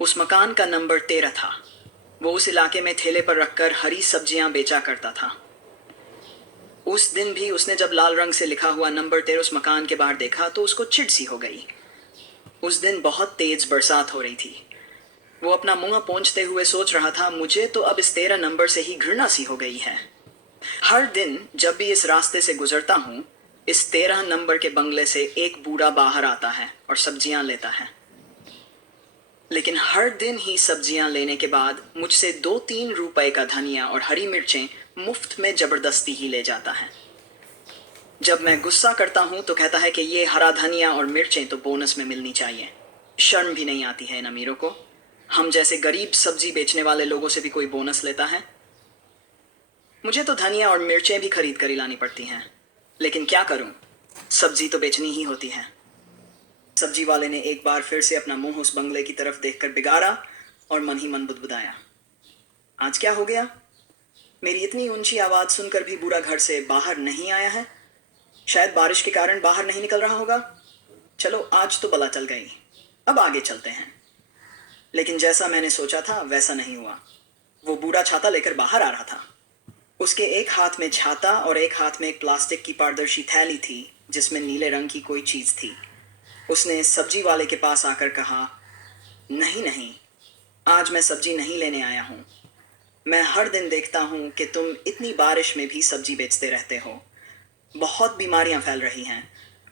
उस मकान का नंबर 13 था। वो उस इलाके में ठेले पर रखकर हरी सब्जियां बेचा करता था। उस दिन भी उसने जब लाल रंग से लिखा हुआ नंबर 13 उस मकान के बाहर देखा तो उसको चिढ़ सी हो गई। उस दिन बहुत तेज बरसात हो रही थी। वो अपना मुंह पोंछते हुए सोच रहा था, मुझे तो अब इस 13 नंबर से ही घृणा सी हो गई है। हर दिन जब भी इस रास्ते से गुजरता हूँ, इस 13 नंबर के बंगले से एक बूढ़ा बाहर आता है और सब्जियां लेता है। लेकिन हर दिन ही सब्जियां लेने के बाद मुझसे 2-3 रुपए का धनिया और हरी मिर्चें मुफ्त में जबरदस्ती ही ले जाता है। जब मैं गुस्सा करता हूं तो कहता है कि ये हरा धनिया और मिर्चें तो बोनस में मिलनी चाहिए। शर्म भी नहीं आती है इन अमीरों को। हम जैसे गरीब सब्जी बेचने वाले लोगों से भी कोई बोनस लेता है। मुझे तो धनिया और मिर्चें भी खरीद कर ही लानी पड़ती हैं, लेकिन क्या करूं, सब्जी तो बेचनी ही होती है। सब्जी वाले ने एक बार फिर से अपना मुंह उस बंगले की तरफ देखकर बिगाड़ा और मन ही मन बुदबुदाया। आज क्या हो गया? मेरी इतनी ऊंची आवाज सुनकर भी बूढ़ा घर से बाहर नहीं आया है। शायद बारिश के कारण बाहर नहीं निकल रहा होगा। चलो, आज तो बला चल गई। अब आगे चलते हैं। लेकिन जैसा मैंने सोचा था वैसा नहीं हुआ। वो बूढ़ा छाता लेकर बाहर आ रहा था। उसके एक हाथ में छाता और एक हाथ में एक प्लास्टिक की पारदर्शी थैली थी जिसमें नीले रंग की कोई चीज थी। उसने सब्जी वाले के पास आकर कहा, नहीं नहीं, आज मैं सब्जी नहीं लेने आया हूँ। मैं हर दिन देखता हूँ कि तुम इतनी बारिश में भी सब्जी बेचते रहते हो। बहुत बीमारियां फैल रही हैं।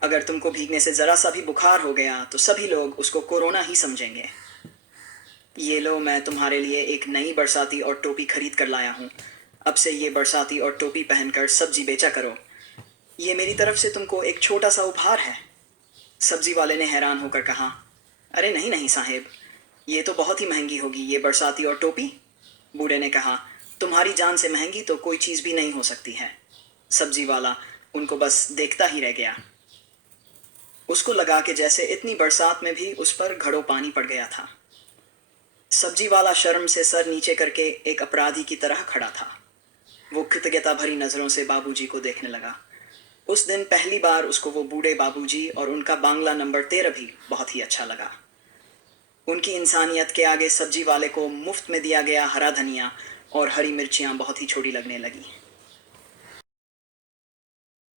अगर तुमको भीगने से जरा सा भी बुखार हो गया तो सभी लोग उसको कोरोना ही समझेंगे। ये लो, मैं तुम्हारे लिए एक नई बरसाती और टोपी खरीद कर लाया हूँ। अब से ये बरसाती और टोपी पहनकर सब्जी बेचा करो। ये मेरी तरफ से तुमको एक छोटा सा उपहार है। सब्जी वाले ने हैरान होकर कहा, अरे नहीं नहीं साहेब, ये तो बहुत ही महंगी होगी, ये बरसाती और टोपी। बूढ़े ने कहा, तुम्हारी जान से महंगी तो कोई चीज़ भी नहीं हो सकती है। सब्जी वाला उनको बस देखता ही रह गया। उसको लगा कि जैसे इतनी बरसात में भी उस पर घड़ों पानी पड़ गया था। सब्जी वाला शर्म से सर नीचे करके एक अपराधी की तरह खड़ा था। वो कृतज्ञता भरी नजरों से बाबूजी को देखने लगा। उस दिन पहली बार उसको वो बूढ़े बाबूजी और उनका बांग्ला नंबर 13 भी बहुत ही अच्छा लगा। उनकी इंसानियत के आगे सब्जी वाले को मुफ्त में दिया गया हरा धनिया और हरी मिर्चियां बहुत ही छोटी लगने लगी।